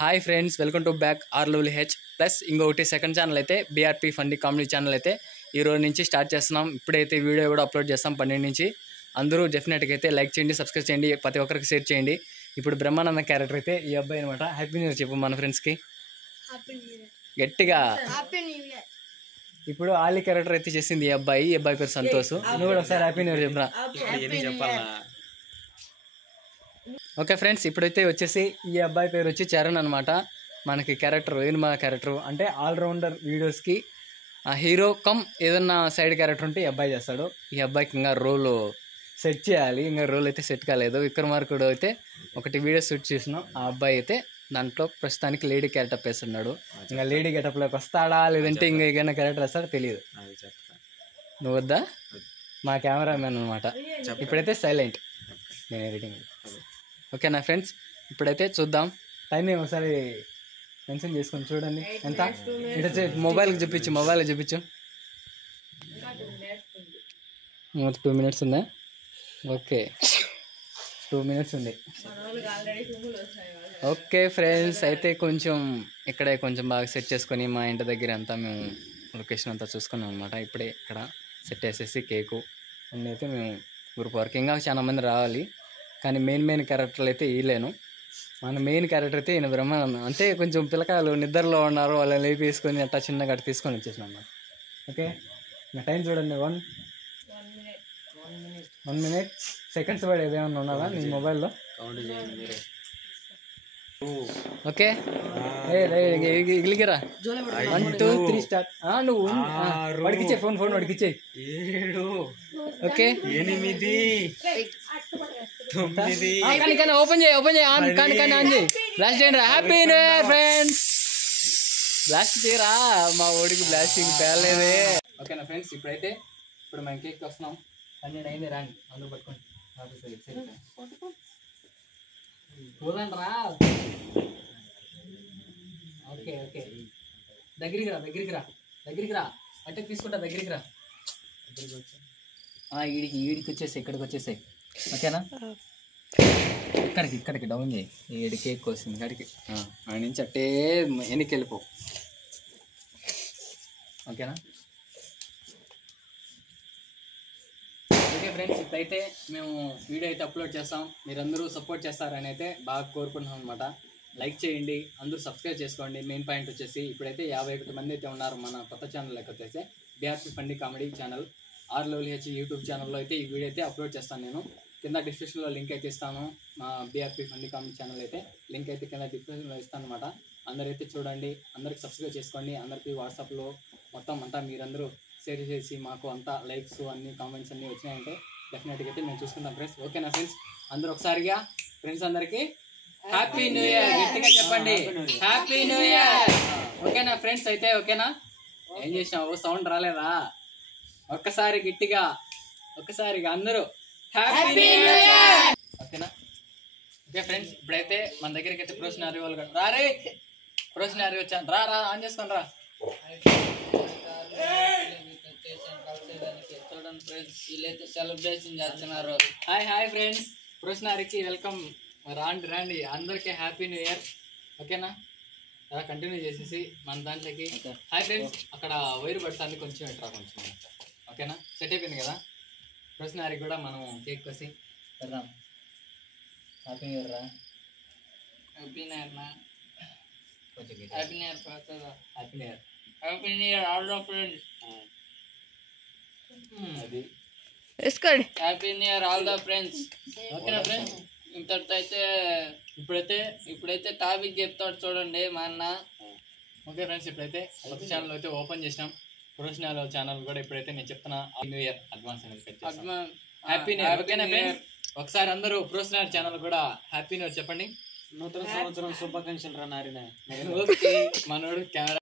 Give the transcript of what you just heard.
Hi friends, welcome to back RWH plus ఇంకొకటి second channel అయితే BRP ఫండీ comedy channel అయితే ఈ రోజు నుంచి స్టార్ట్ చేస్తున్నాం. ఇప్పుడైతే వీడియో కూడా అప్లోడ్ చేస్తాం 12 నుంచి. అందరూ డెఫినెట్గా అయితే లైక్ చేయండి, సబ్స్క్రైబ్ చేయండి, ప్రతి ఒక్కరికి షేర్ చేయండి. ఇప్పుడు బ్రహ్మానంద క్యారెక్టర్ అయితే ఈ అబ్బాయి అనమాట. హ్యాపీ న్యూ ఇయర్ చెప్పు మన ఫ్రెండ్స్కి గట్టిగా. ఇప్పుడు ఆలీ క్యారెక్టర్ అయితే చేసింది ఈ అబ్బాయి పేరు సంతోష్. నువ్వు కూడా ఒకసారి హ్యాపీ న్యూ ఇయర్ చెప్పరా. ఓకే ఫ్రెండ్స్, ఇప్పుడైతే వచ్చేసి ఈ అబ్బాయి పేరు వచ్చి చరణ్ అనమాట. మనకి క్యారెక్టర్ మా క్యారెక్టర్ అంటే ఆల్రౌండర్ వీడియోస్కి హీరో కమ్ ఏదన్నా సైడ్ క్యారెక్టర్ ఉంటే ఈ అబ్బాయి చేస్తాడు. ఈ అబ్బాయికి ఇంకా రోల్ సెట్ చేయాలి, ఇంకా రోల్ అయితే సెట్ కాలేదు. విక్రమార్కుడు అయితే ఒకటి వీడియో షూట్ చేసినాం. ఆ అబ్బాయి అయితే దాంట్లో ప్రస్తుతానికి లేడీ క్యారెక్టర్ వేస్తున్నాడు. ఇంకా లేడీ గెటప్లోకి వస్తాడా లేదంటే ఇంకా ఏదైనా క్యారెక్టర్ వస్తాడో తెలియదు. నువ్వు వద్దా? మా కెమెరామెన్ అనమాట. ఇప్పుడైతే సైలెంట్, నేను ఎడిటింగ్. ఓకేనా ఫ్రెండ్స్, ఇప్పుడైతే చూద్దాం. టైం ఒకసారి మెన్షన్ చేసుకొని చూడండి ఎంత. ఇటు మొబైల్కి చూపించు, మొబైల్కి చూపించు. 2 minutes ఉందా? ఓకే, 2 minutes ఉంది. ఓకే ఫ్రెండ్స్, అయితే కొంచెం ఇక్కడే కొంచెం బాగా సెట్ చేసుకొని మా ఇంటి దగ్గర అంతా మేము లొకేషన్ అంతా చూసుకున్నాం అనమాట. ఇప్పుడే ఇక్కడ సెట్ వేసేసి కేకు అన్నీ అయితే మేము గ్రూప్ వర్క్. ఇంకా చాలా మంది రావాలి కానీ మెయిన్ క్యారెక్టర్లు అయితే ఇయలేను. మన మెయిన్ క్యారెక్టర్ అయితే ఈయన బ్రహ్మానందం. అంటే కొంచెం పిల్లకాయలు నిద్రలో ఉన్నారు, వాళ్ళని లేపి వేసుకొని అట్టా చిన్నగా అట్లా తీసుకొని వచ్చేసినాం అన్నమాట. ఓకే, ఇంకా టైం చూడండి. 1 minute సెకండ్స్ పడేది ఏమన్నా ఉన్నదా నీ మొబైల్లో? ఓకే, ఇగిలిగిరా. 1 2 3 స్టార్ట్. నువ్వు వడికిచ్చే ఫోన్ వడికిచ్చే. 7 ఓకే 8 9 ఓపెన్ చేయి కానీ ఆన్ చేయి. బ్లాస్ట్ చేయండి. Happy new year friends. Blast చేయరా, మా ఓడికి బ్లాస్టింగ్ పేర్లేదే. ఓకేనా ఫ్రెండ్స్, ఇప్పుడు మేము కేక్ వస్తున్నాం. 12 అయింది, రాండి అందరూ పట్టుకోండి. పోదండి రా. ఓకే ఓకే, దగ్గరికి రా అంటే తీసుకుంటా. దగ్గరికి రా, ఈడికి వచ్చేసాయి, ఇక్కడికి వచ్చేసాయి. ఓకేనా, ఇక్కడికి డౌన్ చేయి. ఈడి కేక్ వస్తుంది ఇక్కడికి. ఆ నుంచి అట్టే వెనక్కి వెళ్ళిపో. ఓకేనా. ఓకే ఫ్రెండ్స్, ఇప్పుడైతే మేము వీడియో అయితే అప్లోడ్ చేస్తాం. మీరందరూ సపోర్ట్ చేస్తారని అయితే బాగా కోరుకుంటున్నాం అనమాట. లైక్ చేయండి, అందరూ సబ్స్క్రైబ్ చేసుకోండి. మెయిన్ పాయింట్ వచ్చేసి ఇప్పుడైతే 51 మంది అయితే ఉన్నారు మన కొత్త ఛానల్ లెక్క వచ్చేసి BRP ఫండీ కామెడీ ఛానల్. RWH యూట్యూబ్ ఛానల్లో అయితే ఈ వీడియో అయితే అప్లోడ్ చేస్తాను. నేను కింద డిస్క్రిప్షన్లో లింక్ అయితే ఇస్తాను. మా BRP ఫండీ కామెడీ ఛానల్ అయితే లింక్ అయితే కింద డిస్క్రిప్షన్లో ఇస్తాను అనమాట. అందరైతే చూడండి, అందరికి సబ్స్క్రైబ్ చేసుకోండి. అందరికీ వాట్సాప్లో మొత్తం అంతా మీరందరూ షేర్ చేసి మాకు అంతా లైక్స్ అన్ని కామెంట్స్ అన్నీ వచ్చినాయంటే డెఫినెట్గా అయితే మేము చూసుకుంటాం ఫ్రెండ్స్. ఓకేనా ఫ్రెండ్స్, అందరూ ఒకసారిగా ఫ్రెండ్స్ అందరికీ హ్యాపీ న్యూ ఇయర్ గట్టిగా చెప్పండి. Happy new year. ఓకేనా ఫ్రెండ్స్, అయితే ఓకేనా. ఏం చేసినావు, సౌండ్ రాలేదా? ఒక్కసారి గట్టిగా, ఒక్కసారిగా అందరూ హ్యాపీ న్యూ ఇయర్. ఓకేనా. ఓకే ఫ్రెండ్స్, ఇప్పుడైతే మన దగ్గరికి అయితే ప్రోషనరీ వాళ్ళు కూడా రారే. ప్రోషనరీ వచ్చాను, రా ఆన్ చేసుకొని రా. చూడండి ఫ్రెండ్స్, వీళ్ళైతే సెలబ్రేషన్ చేస్తున్నారు. హాయ్ ఫ్రెండ్స్, ప్రోషనరీకి వెల్కమ్. రాండి అందరికీ హ్యాపీ న్యూ ఇయర్. ఓకేనా, అలా కంటిన్యూ చేసేసి మన దాంట్లోకి. హాయ్ ఫ్రెండ్స్, అక్కడ వైర్ పడుతుంది, కొంచెం ఎట్రా కొంచెం. ఓకేనా, సెట్ అయిపోయింది కదా. ప్రోషనరీకి కూడా మనం కేక్ కోసి పెడదాం. హ్యాపీ న్యూ ఇయర్ రా. హ్యాపీ న్యూ ఇయర్ నా. కొంచెం హ్యాపీ న్యూ ఇయర్ పడుతుందా? Happy new year. Happy new year all of friends. అది happy new year all the friends. ఓకేనా ఫ్రెండ్స్, ఇంతటితో అయితే ఇప్పుడైతే టాపిక్ చెప్తాడు చూడండి మా అన్న. ఓకే ఫ్రెండ్స్, ఇప్పుడైతే కొత్త ఛానల్ అయితే ఓపెన్ చేసినాం. ప్రొఫెషనల్ ఛానల్ కూడా ఇప్పుడైతే నేను చెప్తున్నా న్యూ ఇయర్ అడ్వాన్స్ అనేది హ్యాపీ న్యూ ఇయర్. ఓకేనా ఫ్రెండ్స్, ఒకసారి అందరూ ప్రొఫెషనల్ ఛానల్ కూడా హ్యాపీ న్యూ ఇయర్ చెప్పండి. నూతన సంవత్సరం శుభాకాంక్షలు రా నారిన. ఓకే, మనోడు కెమెరా